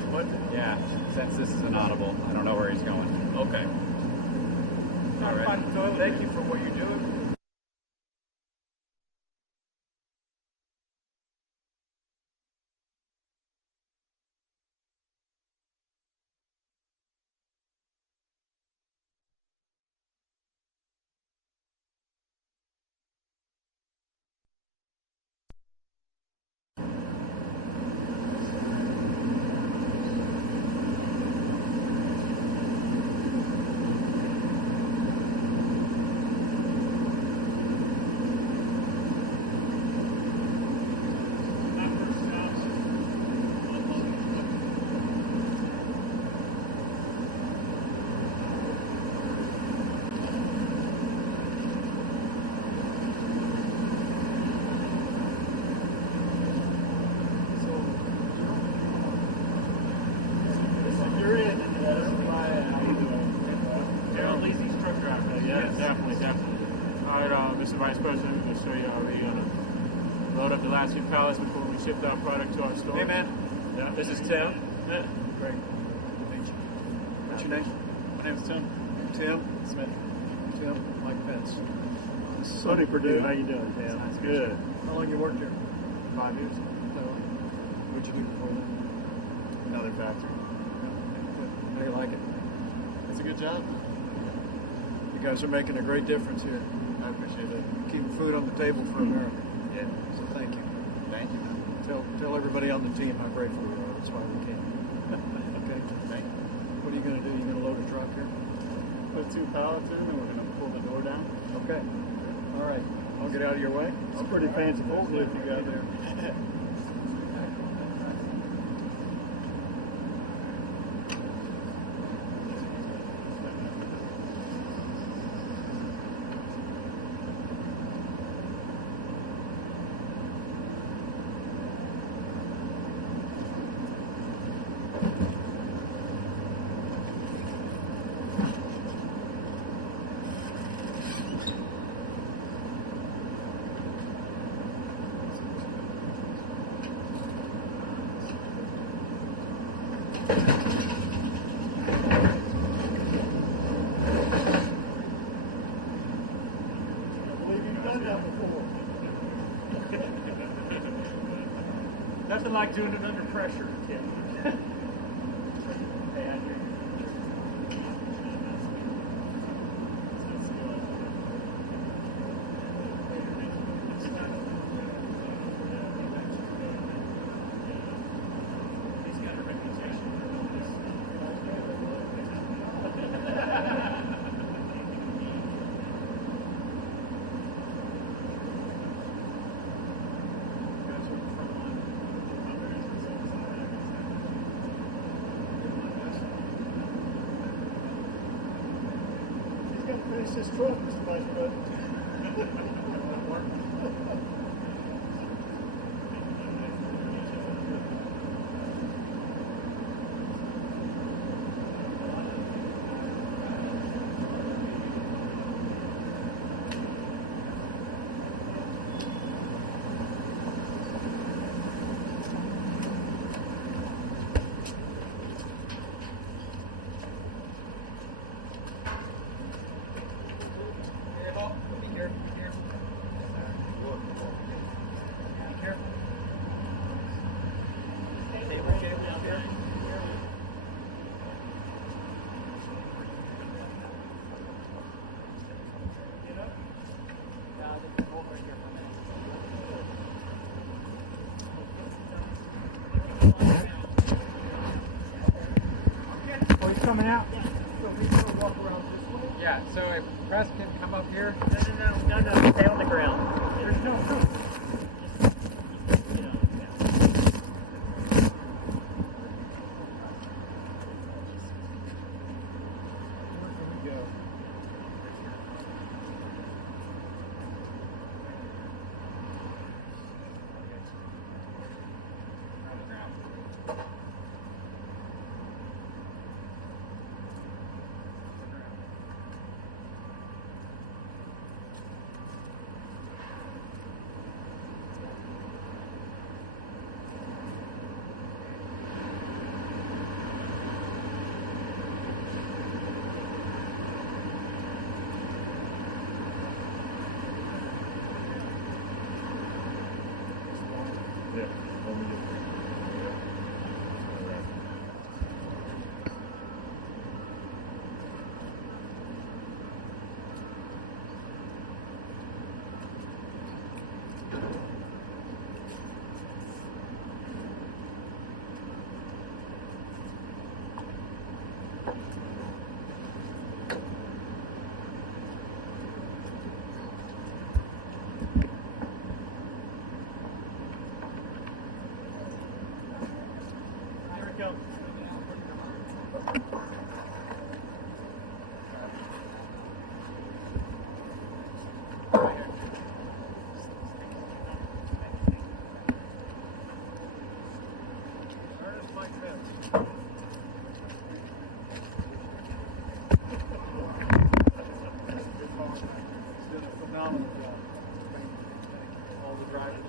stay put? Yeah, since this is inaudible, I don't know where he's going. Okay. All right. Thank you for what you're doing. Mr. Vice President, I'm going to show you how we're going to load up the last few pallets before we ship that product to our store. Hey, man. Yeah. This is Tim. Yeah. Great. Thank you. What's your name? My name's Tim. Tim Smith. Tim Mike Pence. Sonny Purdue. How you doing, Tim? Nice. Good. How long you worked here? 5 years. What'd you do before that? Another factory. How do you like it? It's a good job. You guys are making a great difference here. I appreciate it. Keeping food on the table for America. Yeah. So thank you. Thank you. Tell everybody on the team how grateful we are. That's why we came. Okay? Thank you. What are you going to do? You going to load a truck here? Put 2 pallets in, and we're going to pull the door down. Okay. All right. I'll get out of your way. It's a pretty fancy forklift you got there. Nothing like doing it under pressure, Tim. Hey, Andrew. He's got a reputation for all this. Finish this truck, Mr. Vice President. Coming out? So we can walk around this way? Yeah, so if press can come up here. No, stay on the ground. There's no room. President Mike Pence. He's done a phenomenal job. All the drivers.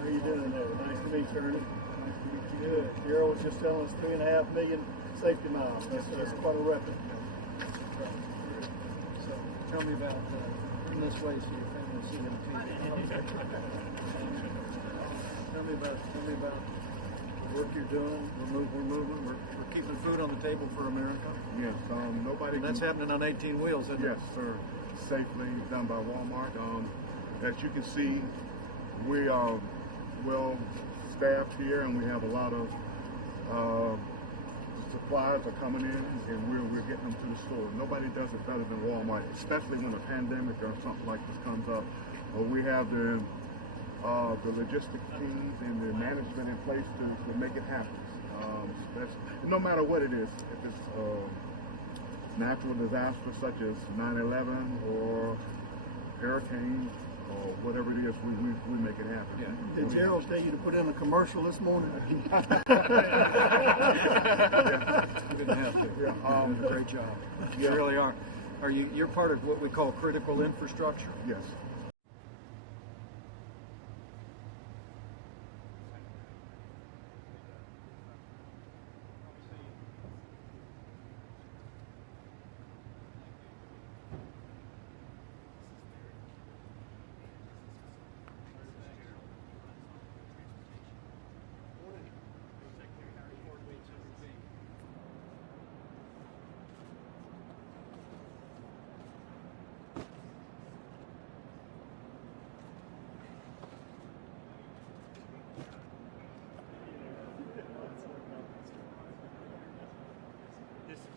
How you doing there? Nice to meet you, Ernie. Nice to meet you. Good. Gerald was just telling us 3.5 million safety miles. That's quite a record. So tell me about in this way so your family will see them too. Tell me about the work you're doing. We're moving. We're keeping food on the table for America. Yes, nobody. And that's happening on 18 wheels, isn't it? Yes, sir. Safely done by Walmart. As you can see, we are well staffed here, and we have a lot of supplies are coming in, and we're getting them to the store. Nobody does it better than Walmart, especially when a pandemic or something like this comes up. We have the logistic teams and the management in place to make it happen. No matter what it is, if it's natural disaster such as 9/11 or hurricanes or whatever it is, we make it happen. Yeah. Did Gerald tell you to put in a commercial this morning? You didn't have to. Yeah, You did a great job. You really are. You're part of what we call critical infrastructure? Yes.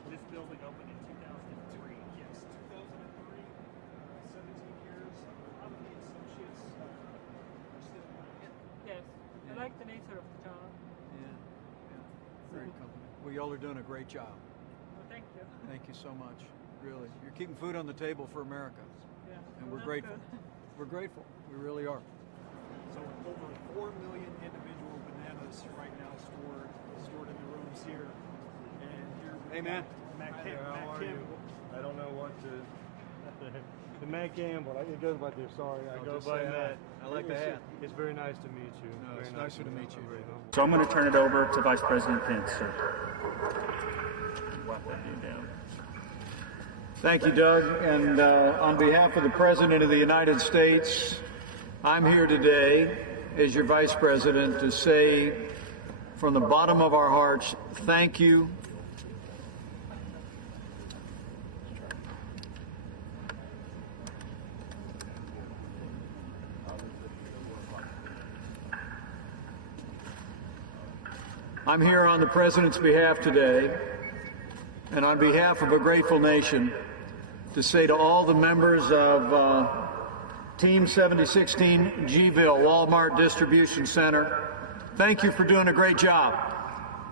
This building opened in 2003. Yes, 2003, 17 years. How many associates are still Yes, I like the nature of the job. Yeah. Great company. Well, y'all are doing a great job. Well, thank you. Thank you so much. Really. You're keeping food on the table for America. Yeah, And well, we're that's grateful. good. We're grateful. We really are. So over 4 million individual bananas right now stored in the rooms here. And here we Hey, man. Matt Hi there, Matt how are you? Campbell. I don't know what to. The Matt Campbell. It goes by there. Sorry, I go just by say hi. Matt. I like the hat. It's very nice to meet you. No, Very it's nice nicer to meet you. I'm very humble. So I'm going to turn it over to Vice President Pence, sir. Thank you, Doug. And on behalf of the President of the United States, I'm here today as your Vice President to say from the bottom of our hearts, thank you. I'm here on the President's behalf today, and on behalf of a grateful nation, to say to all the members of Team 7016 Gville Walmart Distribution Center, thank you for doing a great job,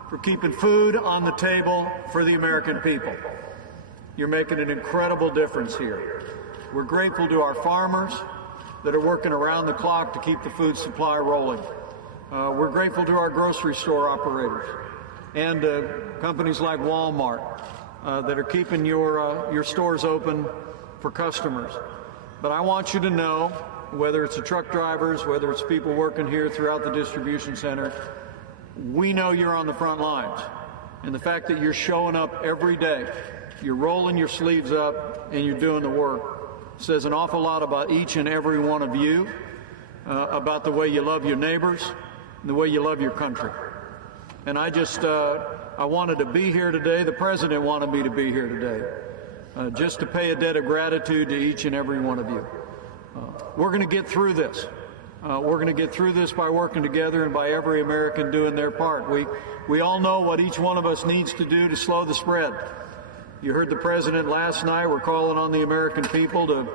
for keeping food on the table for the American people. You're making an incredible difference here. We're grateful to our farmers that are working around the clock to keep the food supply rolling. We're grateful to our grocery store operators and companies like Walmart that are keeping your stores open for customers. But I want you to know, whether it's the truck drivers, whether it's people working here throughout the distribution center, we know you're on the front lines. And the fact that you're showing up every day, you're rolling your sleeves up and you're doing the work, says an awful lot about each and every one of you, about the way you love your neighbors and the way you love your country. And I wanted to be here today. The President wanted me to be here today, just to pay a debt of gratitude to each and every one of you. We're going to get through this. We're going to get through this by working together and by every American doing their part. We all know what each one of us needs to do to slow the spread. You heard the President last night. We're calling on the American people to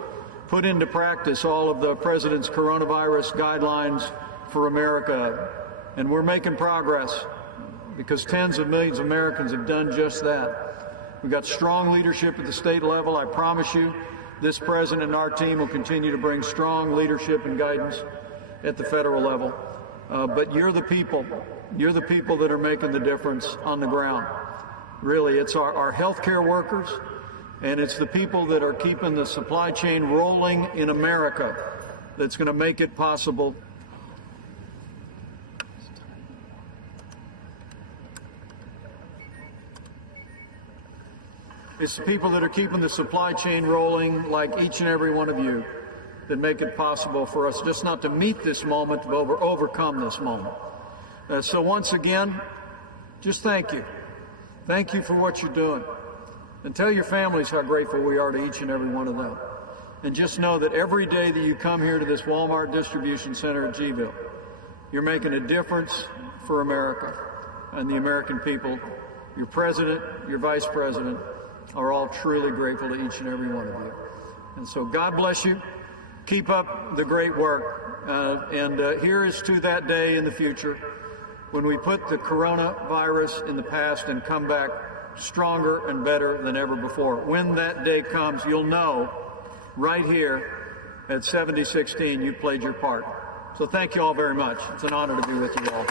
put into practice all of the President's coronavirus guidelines for America. And we're making progress because tens of millions of Americans have done just that. We've got strong leadership at the state level. I promise you, this President and our team will continue to bring strong leadership and guidance at the federal level. But you're the people. You're the people that are making the difference on the ground. Really, it's our healthcare workers, and it's the people that are keeping the supply chain rolling in America that's going to make it possible. It's the people that are keeping the supply chain rolling, like each and every one of you, that make it possible for us just not to meet this moment, but overcome this moment. So once again, just thank you. Thank you for what you're doing. And tell your families how grateful we are to each and every one of them. And just know that every day that you come here to this Walmart distribution center at Gville, you're making a difference for America and the American people. Your president, your vice president are all truly grateful to each and every one of you. And so God bless you. Keep up the great work. Here is to that day in the future when we put the coronavirus in the past and come back stronger and better than ever before. When that day comes, you'll know right here at 7016 you played your part. So thank you all very much. It's an honor to be with you all.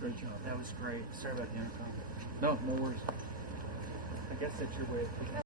Great job. That was great. Sorry about the intercom. No, no worries. I guess that's your way of